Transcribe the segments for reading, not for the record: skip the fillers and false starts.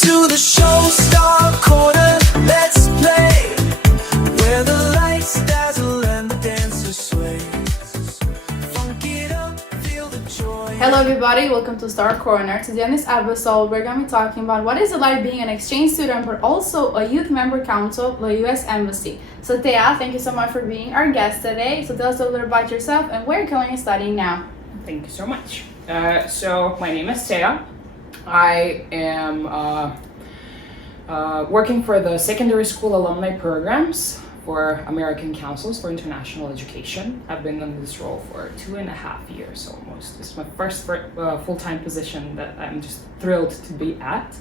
to the show star corner. Let's play where the lights dazzle and the dancers sway. Funk it up, feel the joy. Hello everybody, welcome to Star Corner. Today on this episode, we're going to be talking about what is it like being an exchange student but also a youth member council of the U.S. Embassy. So Thea, thank you so much for being our guest today. So tell us a little about yourself and where you're currently studying now. Thank you so much. So my name is Thea. I am working for the secondary school alumni programs for American Councils for International Education. I've been in this role for 2.5 years almost. It's my first full-time position that I'm just thrilled to be at.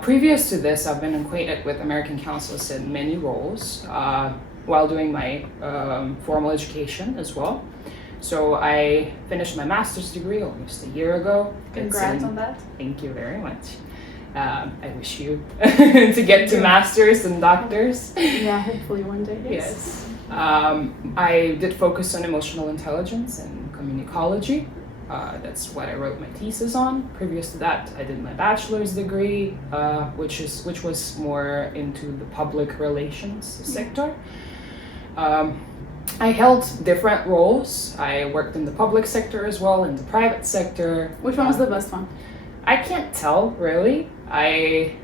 Previous to this, I've been acquainted with American Councils in many roles while doing my formal education as well. So I finished my master's degree almost a year ago. Congrats on that. Thank you very much. I wish you to get to masters and doctors. Yeah, hopefully one day. Yes. I did focus on emotional intelligence and communicology. That's what I wrote my thesis on. Previous to that, I did my bachelor's degree, which was more into the public relations sector. I held different roles. I worked in the public sector as well, in the private sector. Which one was the best one? I can't tell, really. I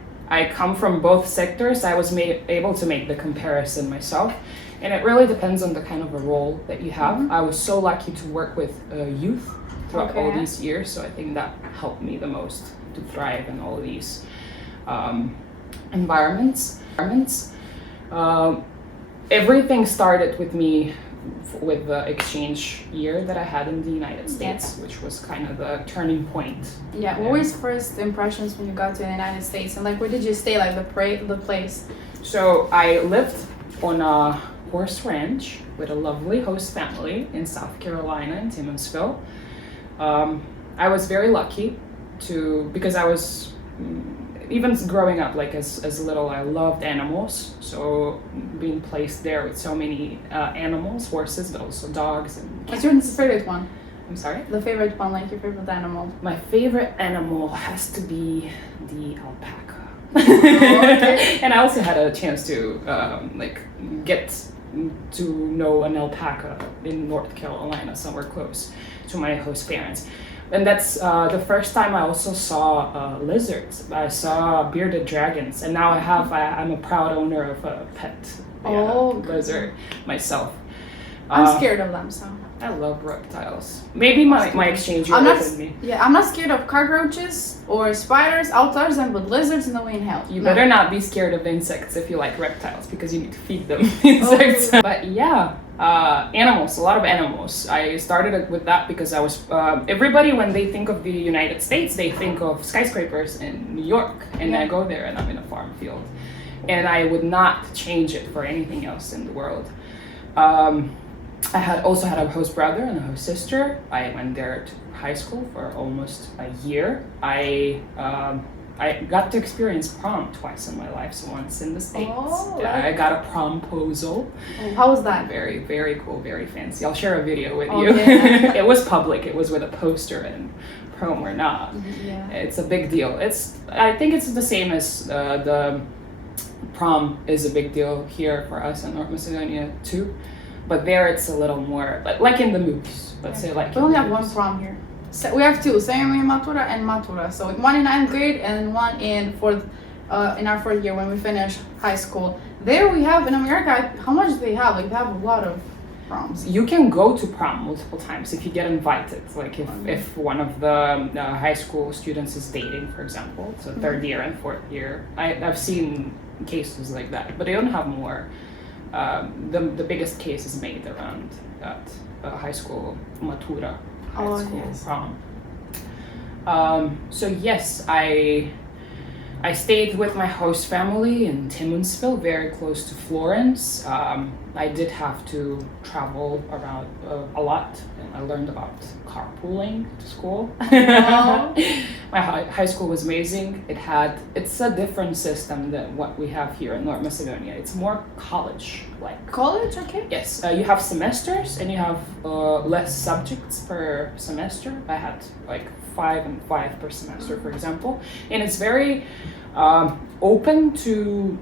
come from both sectors. I was able to make the comparison myself. And it really depends on the kind of a role that you have. Mm-hmm. I was so lucky to work with youth throughout all these years, so I think that helped me the most to thrive in all these environments. Everything started with me with the exchange year that I had in the United States, which was kind of the turning point. Yeah, what were your first impressions when you got to the United States? And like, where did you stay, like the place? So I lived on a horse ranch with a lovely host family in South Carolina, in Timmonsville. I was very lucky because I was, even growing up, like as little, I loved animals. So being placed there with so many animals, horses, but also dogs and cats. What's your favorite one? I'm sorry? The favorite one, like your favorite animal. My favorite animal has to be the alpaca. Okay. And I also had a chance to get to know an alpaca in North Carolina, somewhere close to my host parents. And that's the first time I also saw lizards. I saw bearded dragons, and now I'm a proud owner of a pet lizard myself. I'm scared of them, so. I love reptiles. Maybe my exchange year with me. Yeah, I'm not scared of cockroaches or spiders. I'll touch them, but lizards, no way in hell. You better not be scared of insects if you like reptiles, because you need to feed them insects. But yeah, animals, a lot of animals. I started with that because I was, everybody when they think of the United States, they think of skyscrapers in New York. And I go there and I'm in a farm field. And I would not change it for anything else in the world. I also had a host brother and a host sister. I went there to high school for almost a year. I got to experience prom twice in my life, so once in the States. I got a promposal. How was that? Very, very cool, very fancy. I'll share a video with you. Yeah. It was public. It was with a poster and prom or not. Yeah. It's a big deal. I think it's the same as the prom is a big deal here for us in North Macedonia too. But there it's a little more, like in the movies, let's say like. We only have one prom here. So we have two, ceremony matura and matura. So one in 9th grade and one in our 4th year when we finish high school. There we have, in America, how much do they have? Like they have a lot of proms. You can go to prom multiple times if you get invited. Like if one of the high school students is dating, for example, so 3rd year and 4th year. I've seen cases like that, but they don't have more. The biggest case is made around that high school matura, high school prom. So yes, I stayed with my host family in Timmonsville, very close to Florence. I did have to travel around a lot, and I learned about carpooling to school. My high school was amazing. It's a different system than what we have here in North Macedonia. It's more college-like. College, okay. Yes, you have semesters and you have less subjects per semester. I had like 5 and 5 per semester, for example, and it's very open to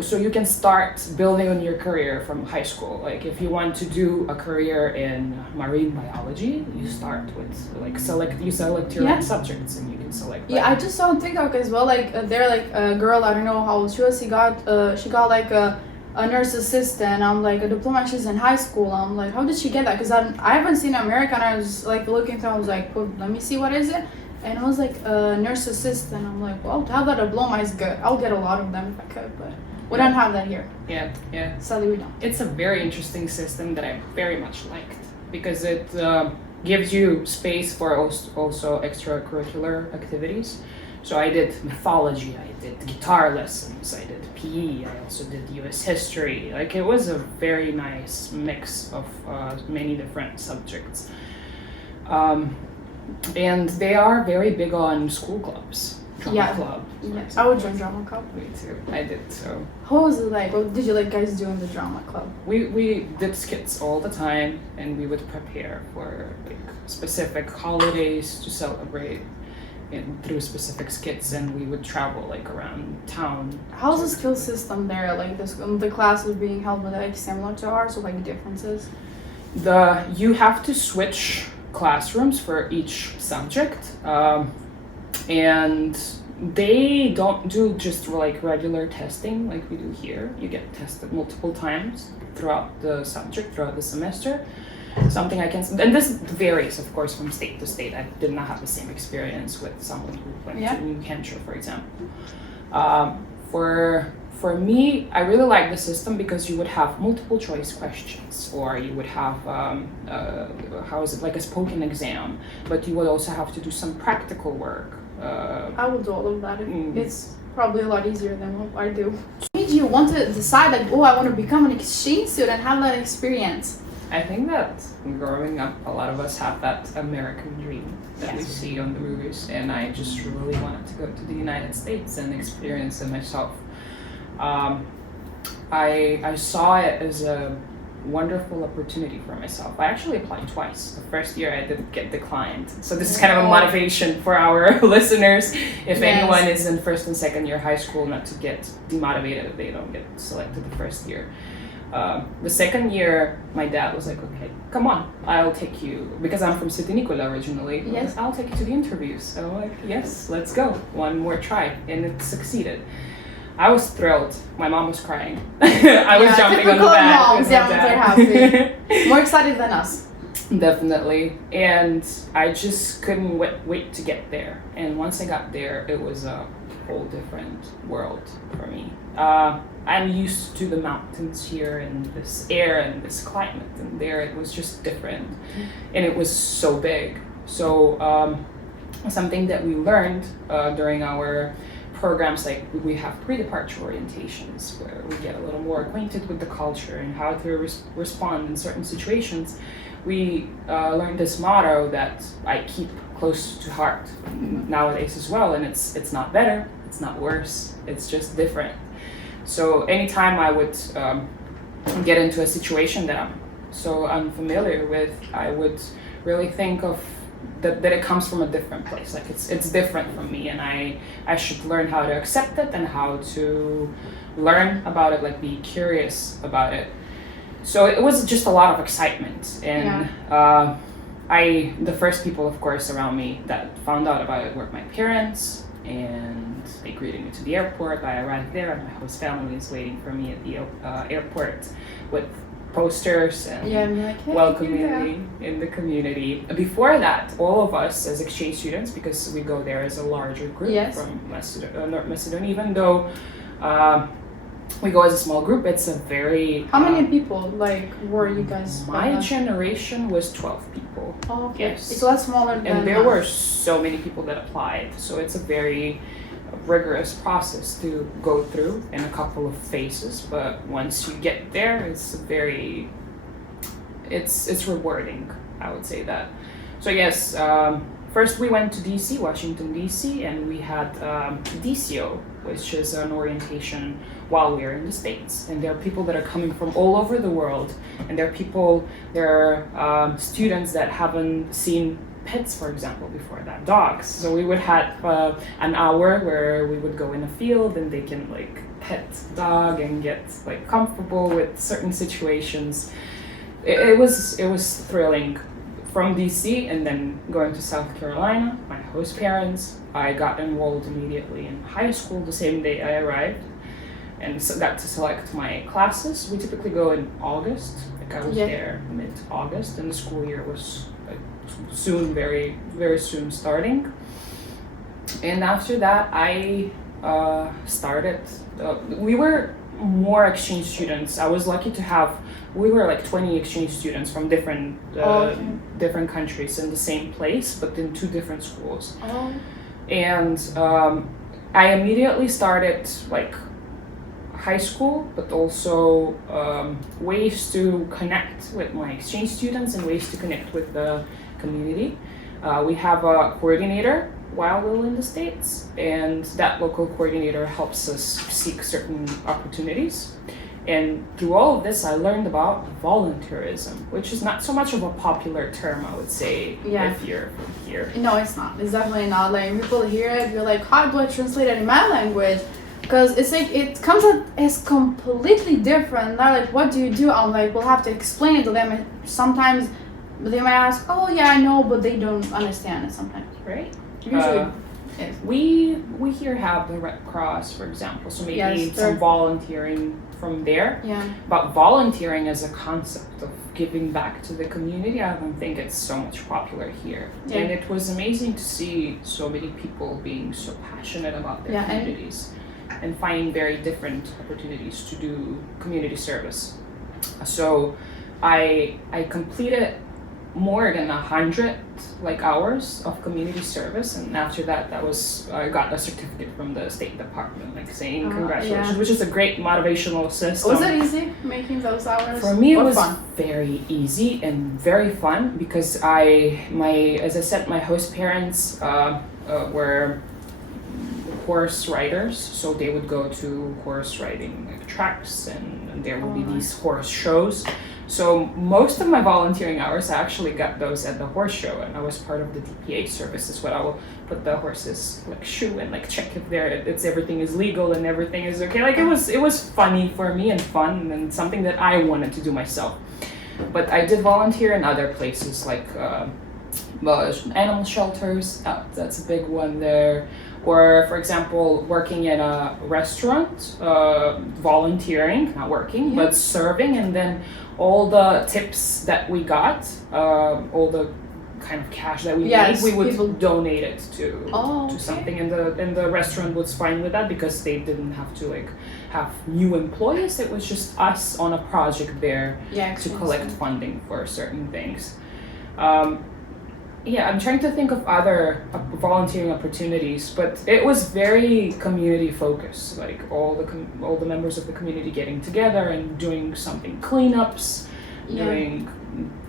so you can start building on your career from high school. Like if you want to do a career in marine biology, you start with like select your Yeah. own subjects and you can select. Yeah, I just saw on TikTok as well. Like they're like a girl. I don't know how old she was. She got like a nurse assistant. I'm like a diploma. She's in high school. I'm like, how did she get that? Because I haven't seen America. And I was like looking through. I was like, well, let me see what is it. And it was like a nurse assistant. I'm like, well, to have that diploma is good. I'll get a lot of them if I could, but we don't have that here. Yeah. Sadly, we don't. It's a very interesting system that I very much liked because it gives you space for also extracurricular activities. So I did mythology, I did guitar lessons, I did PE, I also did US history. Like it was a very nice mix of many different subjects. And they are very big on school clubs. Drama club. Yes, I would join drama club. Me too. I did so. How was it like? What did you like guys do in the drama club? We did skits all the time, and we would prepare for like specific holidays to celebrate through specific skits, and we would travel like around town. How's the skill system there? Like the classes being held, were like similar to ours or like differences? You have to switch classrooms for each subject, and they don't do just like regular testing like we do here. You get tested multiple times throughout the subject, throughout the semester. Something I can, and this varies of course from state to state. I did not have the same experience with someone who went to New Hampshire, for example. For me, I really like the system because you would have multiple choice questions, or you would have like a spoken exam, but you would also have to do some practical work. I will do all of that. It's probably a lot easier than what I do. What made you want to decide like, oh, I want to become an exchange student and have that experience? I think that growing up, a lot of us have that American dream that we see on the movies, and I just really wanted to go to the United States and experience it myself. I saw it as a wonderful opportunity for myself. I actually applied twice. The first year I didn't get declined. So this is kind of a motivation for our listeners. If anyone is in first and second year high school, not to get demotivated if they don't get selected the first year. The second year, my dad was like, okay, come on, I'll take you, because I'm from City Nicola originally. Yes. I'll take you to the interviews. So I'm like, yes, let's go. One more try. And it succeeded. I was thrilled. My mom was crying. I was jumping on the bed. Moms, they're happy. More excited than us. Definitely. And I just couldn't wait to get there. And once I got there, it was a whole different world for me. I'm used to the mountains here and this air and this climate, and there it was just different. And it was so big. So something that we learned during our programs, like we have pre-departure orientations where we get a little more acquainted with the culture and how to respond in certain situations. We learned this motto that I keep close to heart nowadays as well, and it's not better, it's not worse, it's just different. So anytime I would get into a situation that I'm so unfamiliar with, I would really think of that it comes from a different place. Like it's different from me, and I should learn how to accept it and how to learn about it, like be curious about it. So it was just a lot of excitement, and the first people, of course, around me that found out about it were my parents, and they greeted me to the airport. I arrived there, and my host family is waiting for me at the airport with posters and like, hey, welcoming me in the community. Before that, all of us as exchange students, because we go there as a larger group from North Macedonia, even though we go as a small group, it's a very... How many people, like, were you guys? My generation was 12 people. Oh, okay. Yes. It's a lot smaller than And there were so many people that applied, so it's a very rigorous process to go through in a couple of phases, but once you get there, it's very... It's rewarding, I would say that. So yes, first we went to DC, Washington DC, and we had DCO, which is an orientation while we're in the States. And there are people that are coming from all over the world, and there are students that haven't seen pets, for example, before that, dogs. So we would have an hour where we would go in a field and they can like pet dog and get like comfortable with certain situations. It was thrilling. From DC and then going to South Carolina, my host parents, I got enrolled immediately in high school the same day I arrived, and so got to select my classes. We typically go in August. Like I was there mid-August, and the school year was like soon, very very soon starting. And after that, I started. We were more exchange students. I was lucky to have. We were like 20 exchange students from different different countries in the same place, but in 2 different schools. And I immediately started like high school, but also ways to connect with my exchange students and ways to connect with the community. We have a coordinator while we're in the States, and that local coordinator helps us seek certain opportunities. And through all of this, I learned about volunteerism, which is not so much of a popular term, I would say, if you're from here. No, it's not. It's definitely not. Like, people hear it, you're like, how do I translate it in my language? Because it's like, it comes out as completely different. They're like, what do you do? I'm like, we'll have to explain it to them. And sometimes they might ask, oh yeah, I know, but they don't understand it sometimes. Right? Usually. Yes. We here have the Red Cross, for example, so maybe some volunteering from there. Yeah. But volunteering as a concept of giving back to the community, I don't think it's so much popular here. Yeah. And it was amazing to see so many people being so passionate about their communities and finding very different opportunities to do community service. So I completed more than 100 like hours of community service, and after that I got a certificate from the State Department like saying congratulations, which is a great motivational system. Was it easy making those hours? For me, it was very easy and very fun because as I said, my host parents were horse riders, so they would go to horse riding like tracks, and there would be these horse shows. So most of my volunteering hours, I actually got those at the horse show, and I was part of the DPA services where I will put the horses like shoe and like check if everything is legal and everything is okay. Like it was funny for me and fun and something that I wanted to do myself. But I did volunteer in other places like animal shelters. That's a big one there. Or, for example, working in a restaurant, volunteering, not working, but serving, and then all the tips that we got, all the kind of cash that we made, we would donate it to something, and the restaurant was fine with that because they didn't have to like have new employees. It was just us on a project there to collect funding for certain things. I'm trying to think of other volunteering opportunities, but it was very community focused. Like all the members of the community getting together and doing something, cleanups, doing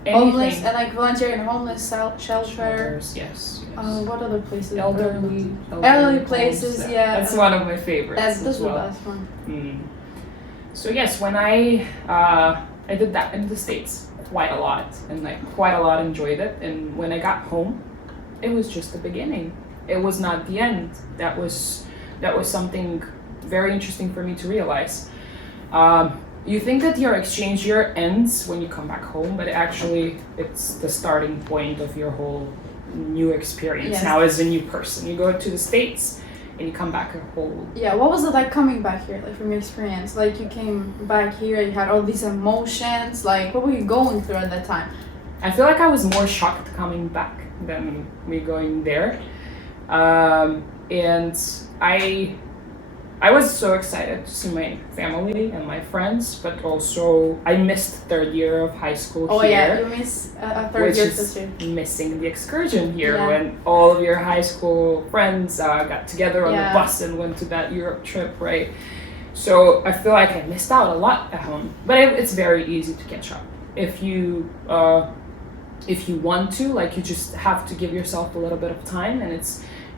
anything. Homeless and like volunteering in homeless shelters. Yes. What other places? Elderly places. That's one of my favorites. That's the best one. So yes, when I did that in the States. Quite a lot, enjoyed it, and when I got home, it was just the beginning. It was not the end. That was something very interesting for me to realize. You think that your exchange year ends when you come back home, but actually it's the starting point of your whole new experience now as a new person. You go to the States and you come back a whole... Yeah, what was it like coming back here, like from your experience? Like you came back here, you had all these emotions, like what were you going through at that time? I feel like I was more shocked coming back than me going there. And I was so excited to see my family and my friends, but also I missed third year of high school here. Oh yeah, you missed a third year this year. Missing the excursion here when all of your high school friends got together on the bus and went to that Europe trip, right? So I feel like I missed out a lot at home, but it's very easy to catch up. If you want to, like you just have to give yourself a little bit of time, and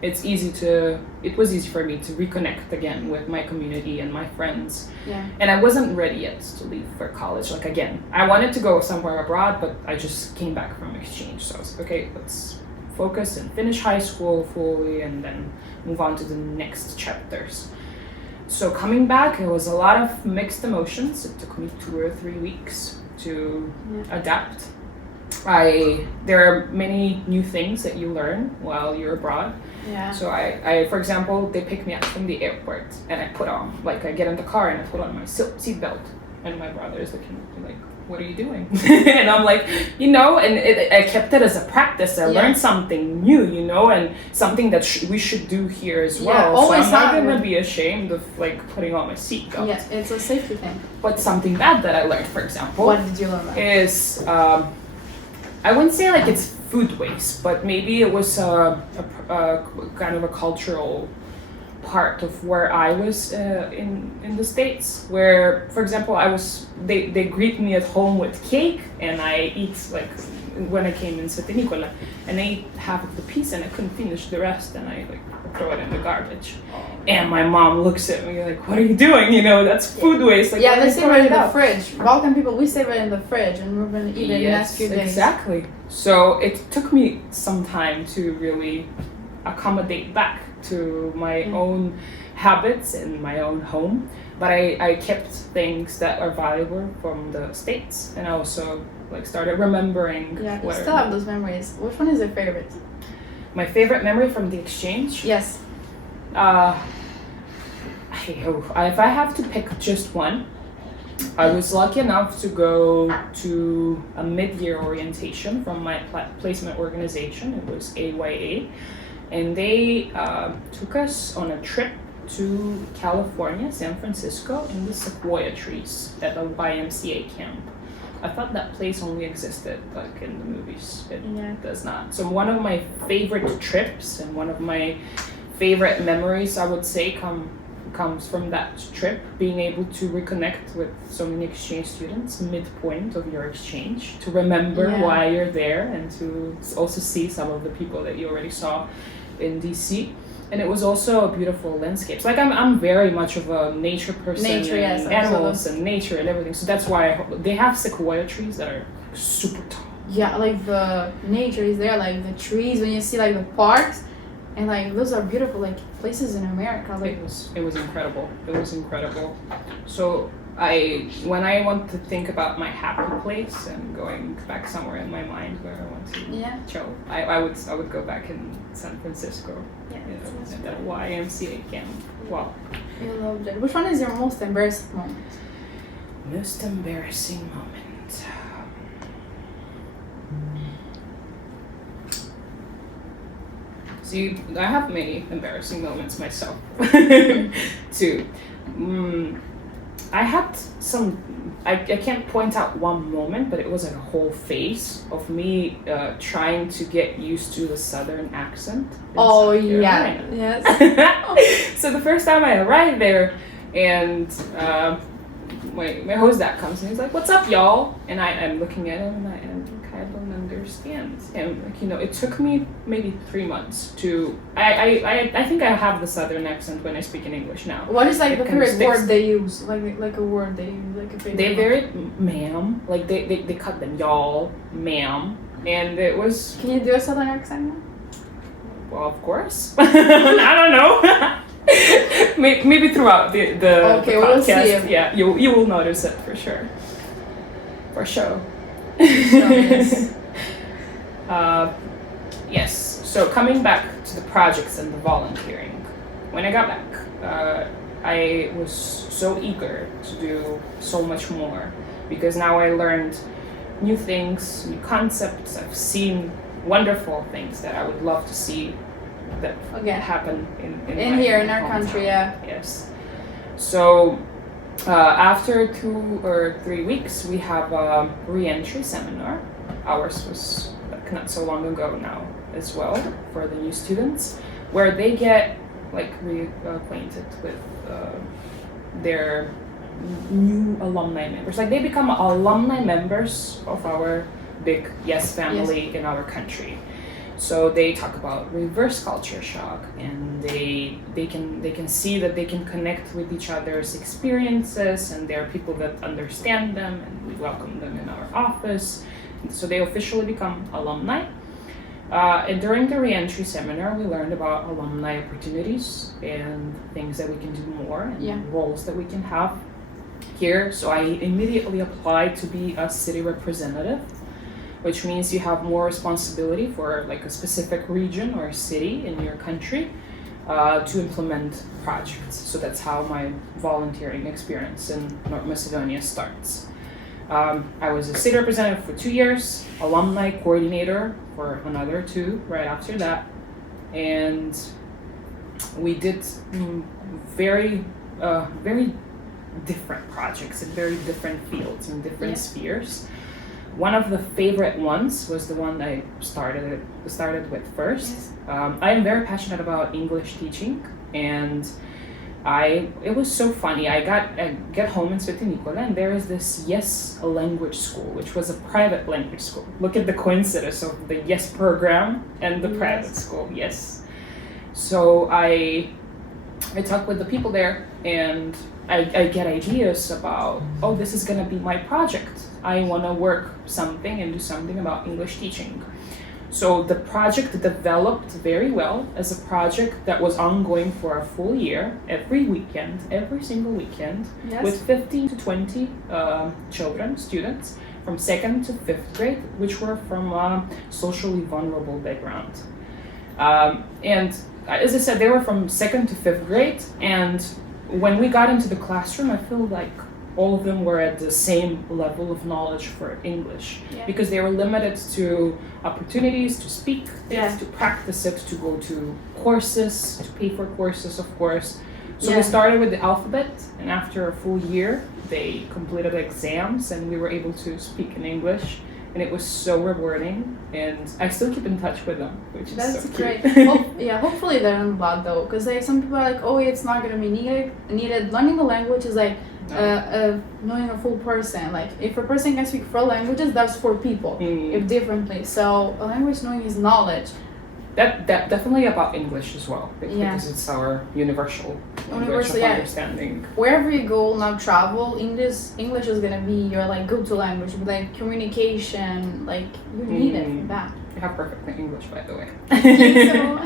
it was easy for me to reconnect again with my community and my friends. Yeah. And I wasn't ready yet to leave for college. Like again, I wanted to go somewhere abroad, but I just came back from exchange. So I was like, okay, let's focus and finish high school fully and then move on to the next chapters. So coming back, it was a lot of mixed emotions. It took me 2 or 3 weeks to adapt. There are many new things that you learn while you're abroad. Yeah. So I, for example, they pick me up from the airport and I put on, like I get in the car and I put on my seatbelt and my brother is looking at me like, what are you doing? And I'm like, you know, and I kept it as a practice. I learned something new, you know, and something that we should do here as well. Always so I'm not going to be ashamed of like putting on my seatbelt. Yeah, it's a safety thing. But something bad that I learned, for example, What did you learn? Is I wouldn't say like it's food waste, but maybe it was a kind of a cultural part of where I was in the States, where, for example, they greet me at home with cake, and I eat, like, when I came in Sveti Nikola, and I ate half of the piece and I couldn't finish the rest, and I like throw it in the garbage. And my mom looks at me like, what are you doing? You know, that's food waste. Like, they save it in the fridge. Balkan people, we save it in the fridge and we're going to eat it in the next few days. Exactly. So it took me some time to really accommodate back to my own habits and my own home. But I kept things that are valuable from the States, and I also like started remembering. Yeah, you still have those memories. Which one is your favorite? My favorite memory from the exchange? Yes. If I have to pick just one, I was lucky enough to go to a mid-year orientation from my placement organization. It was AYA, and they took us on a trip to California, San Francisco, in the sequoia trees at a YMCA camp. I thought that place only existed like in the movies. It does not. So one of my favorite trips and one of my favorite memories, I would say, comes from that trip, being able to reconnect with so many exchange students midpoint of your exchange, to remember why you're there, and to also see some of the people that you already saw in DC. And it was also a beautiful landscape. So, like, I'm very much of a nature person, and animals and nature and everything. So that's why they have sequoia trees that are super tall. Yeah, like the nature is there, like the trees, when you see like the parks, and like those are beautiful, like places in America. Like it was incredible. It was incredible. So when I want to think about my happy place and going back somewhere in my mind where I want to chill, I would go back in San Francisco. Yeah, at that YMCA camp. Wow. You loved it. Which one is your most embarrassing moment? Most embarrassing moment. See, I have many embarrassing moments myself too. I had some. I can't point out one moment, but it was like a whole phase of me trying to get used to the Southern accent. Oh yeah, yes. So the first time I arrived there, and my host dad comes and he's like, "What's up, y'all?" And I'm looking at him and I don't understand him. Like, you know, it took me maybe 3 months to. I think I have the Southern accent when I speak in English now. What is like the favorite word they use? Like a word they use, like a favorite. They very ma'am, like they cut them y'all, ma'am, and it was. Can you do a Southern accent? Well, of course. I don't know. Maybe throughout the podcast, we'll see. Yeah, you will notice it for sure. For sure. Yes. Yes. So coming back to the projects and the volunteering, when I got back, I was so eager to do so much more, because now I learned new things, new concepts. I've seen wonderful things that I would love to see that happen in here in our country. Yeah. Yes. So after 2 or 3 weeks, we have a re-entry seminar. Ours was not so long ago now as well, for the new students, where they get like reacquainted with their new alumni members. Like, they become alumni members of our big YES family in our country. So they talk about reverse culture shock, and they can see that they can connect with each other's experiences, and there are people that understand them, and we welcome them in our office. So they officially become alumni. And during the reentry seminar, we learned about alumni opportunities and things that we can do more and roles that we can have here. So I immediately applied to be a city representative, which means you have more responsibility for like a specific region or city in your country to implement projects. So that's how my volunteering experience in North Macedonia starts. I was a city representative for 2 years, alumni coordinator for another 2 right after that, and we did very different projects in very different fields and different spheres. One of the favorite ones was the one I started with first. Yes. I am very passionate about English teaching, and it was so funny. I get home in Sveti Nikola, and there is this Yes language school, which was a private language school. Look at the coincidence of the Yes program and the private school. Yes. So I talk with the people there, and I get ideas about, oh, this is gonna be my project. I wanna work something and do something about English teaching. So the project developed very well as a project that was ongoing for a full year, every single weekend, with 15 to 20 students from 2nd to 5th grade, which were from a socially vulnerable background. And as I said, they were from 2nd to 5th grade, and when we got into the classroom, I feel like all of them were at the same level of knowledge for English, because they were limited to opportunities to speak it, to practice it, to go to courses, to pay for courses, of course. So we started with the alphabet, and after a full year, they completed exams, and we were able to speak in English, and it was so rewarding, and I still keep in touch with them, which is so great. Cute. Hopefully they're in blood though, because like some people are like, oh, it's not gonna be needed. Learning the language is like knowing a full person. Like if a person can speak 4 languages, that's 4 people, if differently. So a language knowing is knowledge. That definitely about English as well, because it's our universal understanding. Wherever you go now, travel, English is gonna be your like go-to language, like communication, like you need it for that. You have perfect English, by the way. I think so.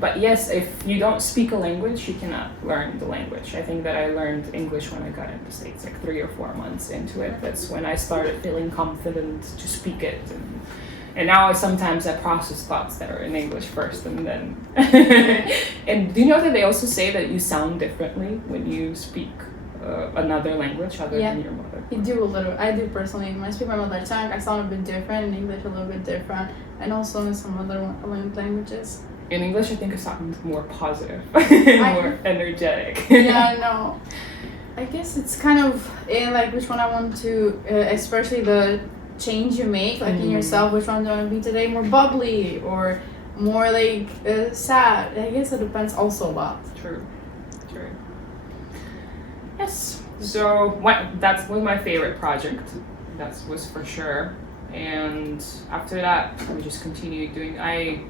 But yes, if you don't speak a language, you cannot learn the language. I think that I learned English when I got into the States, like 3 or 4 months into it. That's when I started feeling confident to speak it. And now sometimes I process thoughts that are in English first, and then... And do you know that they also say that you sound differently when you speak another language other than your mother? You do a little. I do personally. When I speak my mother tongue, I sound a bit different. In English, a little bit different. And also in some other languages. In English, I think it sounds more positive, more energetic. Yeah, I know. I guess it's kind of in like which one I want to, especially the change you make, like in yourself, which one do I want to be today? More bubbly or more like sad? I guess it depends also a lot. True. Yes. So that was my favorite project. That was for sure. And after that, we just continued doing. I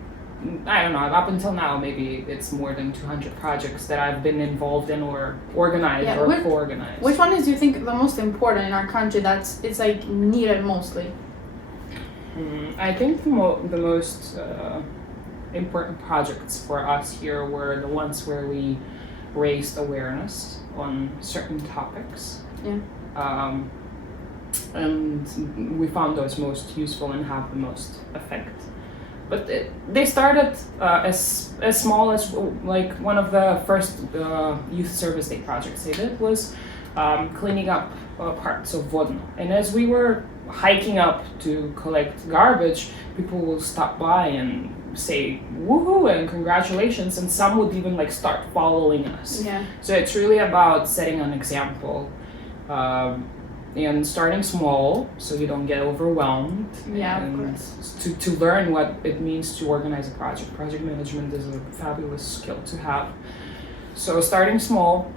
don't know, up until now, maybe it's more than 200 projects that I've been involved in or organized or co-organized. Which one do you think the most important in our country it's like needed mostly? I think the most important projects for us here were the ones where we raised awareness on certain topics. And we found those most useful and have the most effect. But they started as small as like one of the first youth service day projects they did was cleaning up parts of Vodno. And as we were hiking up to collect garbage, people will stop by and say woohoo and congratulations, and some would even like start following us. So it's really about setting an example. And starting small so you don't get overwhelmed, and to learn what it means to organize a project. Project management is a fabulous skill to have. So starting small,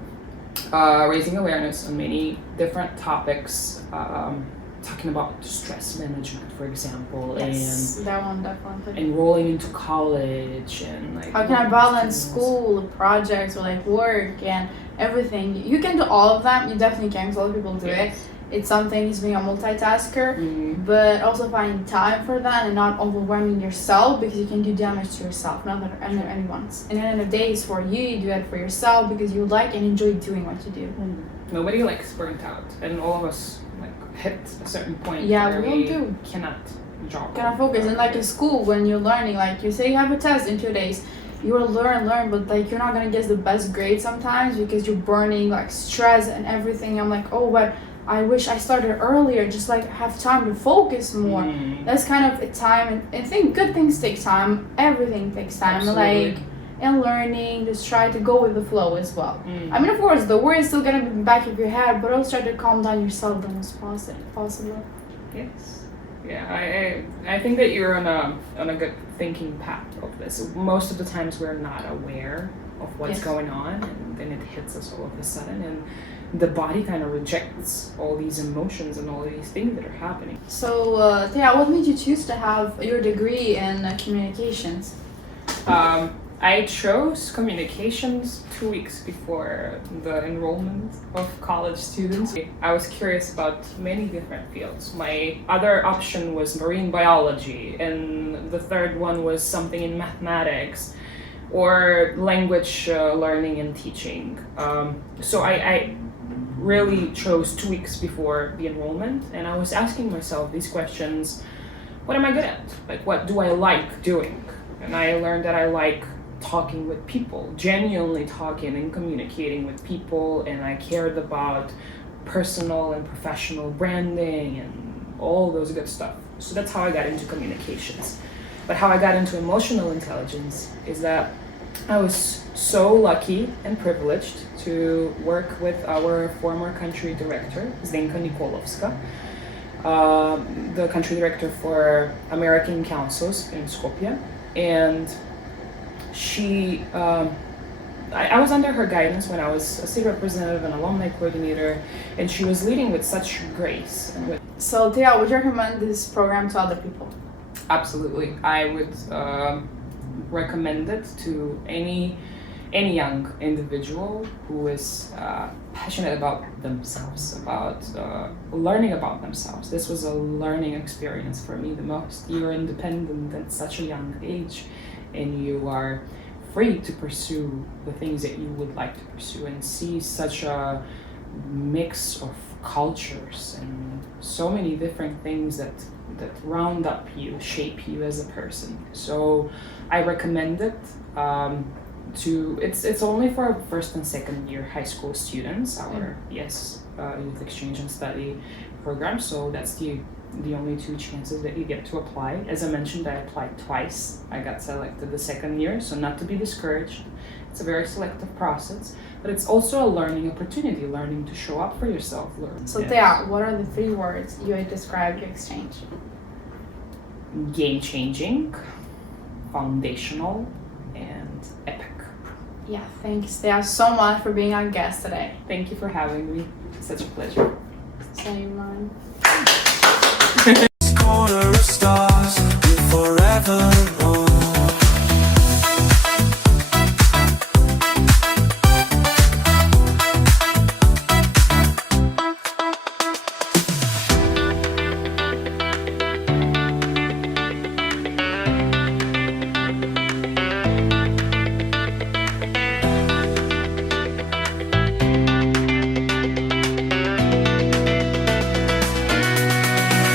raising awareness on many different topics, talking about stress management, for example, and that one definitely. Enrolling into college and like how can I balance school, projects, or like work and everything. You can do all of them. You definitely can, because a lot of people do it. it's something is being a multitasker, but also finding time for that and not overwhelming yourself, because you can do damage to yourself, not anyone's. And then in the day it's for you, you do it for yourself because you like and enjoy doing what you do. Nobody likes burnt out, and all of us like hit a certain point Yeah, where we all do. cannot job. Cannot focus. And like in school, when you're learning, like you say you have a test in 2 days, you will learn, but like you're not gonna get the best grade sometimes because you're burning like stress and everything. I'm like, oh, but I wish I started earlier, just like have time to focus more. That's kind of a time, and I think good things take time. Everything takes time. Absolutely. Like and learning, just try to go with the flow as well. I mean, of course, the word is still gonna be in the back of your head, but also try to calm down yourself the most possible. Yes. Yeah, I think that you're on a good thinking path of this. Most of the times we're not aware of what's going on, and then it hits us all of a sudden, and the body kind of rejects all these emotions and all these things that are happening. So, Thea, what made you choose to have your degree in communications? I chose communications 2 weeks before the enrollment of college students. I was curious about many different fields. My other option was marine biology, and the third one was something in mathematics or language learning and teaching. So I really chose 2 weeks before the enrollment, and I was asking myself these questions: what am I good at? Like, what do I like doing? And I learned that I like talking with people, genuinely talking and communicating with people, and I cared about personal and professional branding and all those good stuff. So that's how I got into communications. But how I got into emotional intelligence is that I was so lucky and privileged to work with our former country director, Zdenka Nikolovska, the country director for American councils in Skopje. And she, I was under her guidance when I was a city representative and alumni coordinator, and she was leading with such grace. So, Thea, would you recommend this program to other people? Absolutely. I would recommend it to any young individual who is passionate about themselves, about learning about themselves. This was a learning experience for me the most. You're independent at such a young age, and you are free to pursue the things that you would like to pursue and see such a mix of cultures and so many different things that round up you, shape you as a person. So I recommend it. It's only for first and second year high school students, our youth exchange and study program. So that's the only 2 chances that you get to apply. As I mentioned, I applied twice. I got selected the second year, so not to be discouraged. It's a very selective process, but it's also a learning opportunity, learning to show up for yourself. So Thea, what are the 3 words you would describe your exchange? Game-changing, foundational, and epic. Yeah, thanks Thea so much for being our guest today. Thank you for having me. Such a pleasure. Same, man.